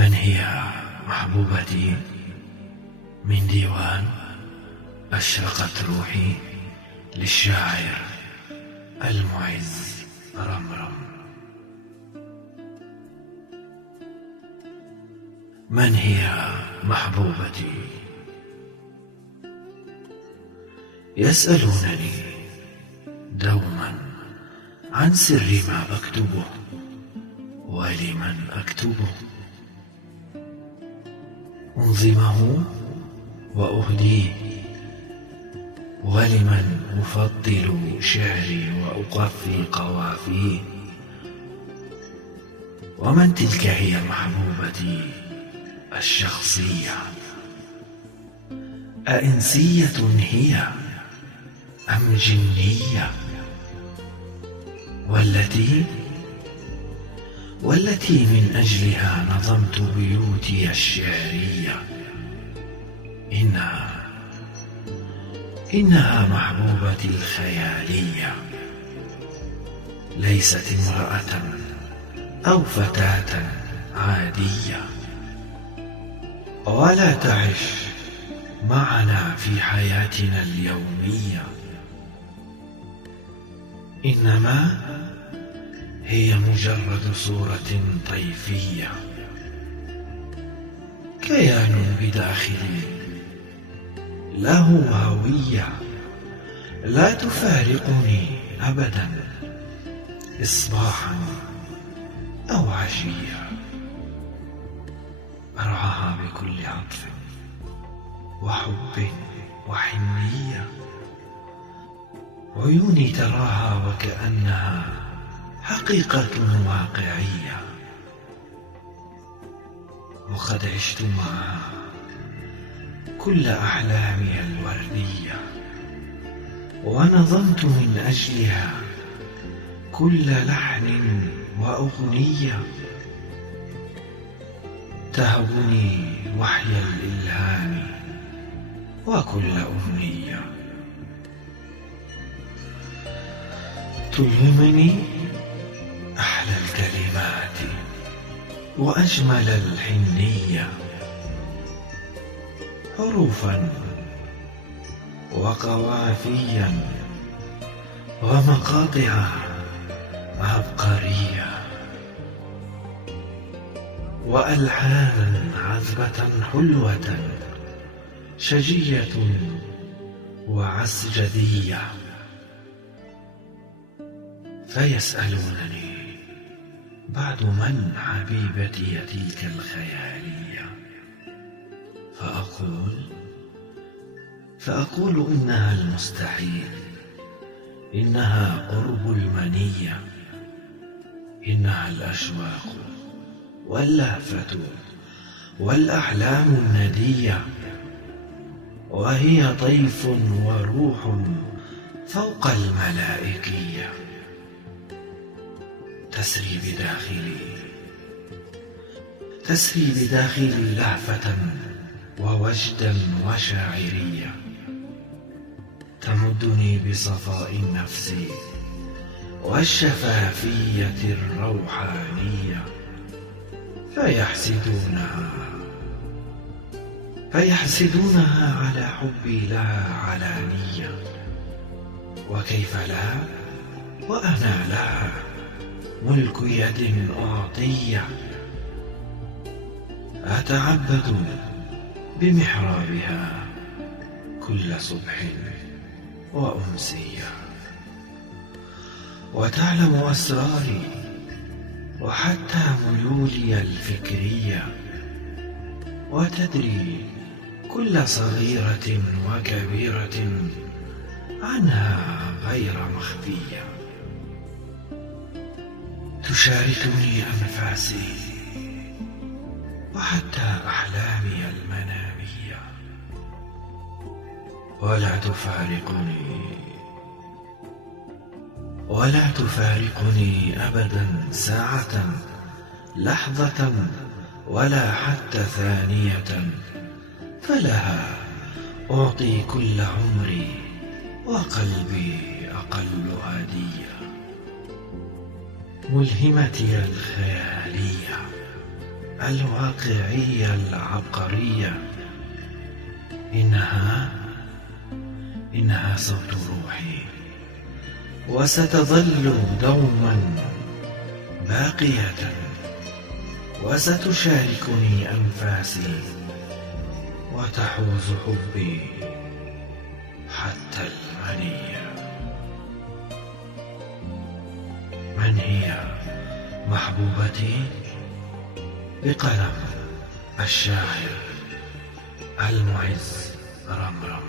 من هي محبوبتي؟ من ديوان أشرقت روحي للشاعر المعز رمرم. من هي محبوبتي؟ يسألونني دوما عن سر ما أكتبه ولمن أكتبه، أنظمه وأهديه، ولمن أفضل شعري وأقفي قوافيه. ومن تلك هي محبوبتي الشخصية؟ أإنسية هي أم جنية؟ والتي من أجلها نظمت بيوتي الشعرية. إنها محبوبتي الخيالية، ليست امرأة أو فتاة عادية، ولا تعيش معنا في حياتنا اليومية، إنما هي مجرد صورة طيفية، كيان بداخلي له هوية لا تفارقني أبدا، إصباحا أو عشية، أرعاها بكل عطف وحب وحنية. عيوني تراها وكأنها حقيقة واقعية، وقد عشت معها كل أحلامي الوردية، ونظمت من أجلها كل لحن وأغنية، تهبني وحي الإلهام وكل أمنية، تلهمني أحلى الكلمات وأجمل الحنية، حروفا وقوافيا ومقاطع عبقرية، وألحانا عذبة حلوة شجية وعسجدية. فيسألونني بعد من حبيبتي تلك الخيالية، فأقول إنها المستحيل، إنها قرب المنية، إنها الأشواق واللهفة والأحلام الندية، وهي طيف وروح فوق الملائكية، تسري بداخلي لهفة ووجدا وشاعرية، تمدني بصفاء النفس والشفافية الروحانية. فيحسدونها على حبي لها علانية، وكيف لا وأنا لها ملك يد أعطية، أتعبد بمحرابها كل صبح وأمسية، وتعلم أسراري وحتى ميولي الفكرية، وتدري كل صغيرة وكبيرة عنها غير مخفية، تشاركني أنفاسي وحتى أحلامي المنامية، ولا تفارقني أبدا ساعة، لحظة، ولا حتى ثانية، فلها أعطي كل عمري وقلبي أقل هدية. ملهمتي الخيالية الواقعية العبقرية. إنها صوت روحي، وستظل دوما باقية، وستشاركني أنفاسي، وتحوز حبي حتى المنية. من هي محبوبتي؟ بقلم الشاعر المعز رمرم.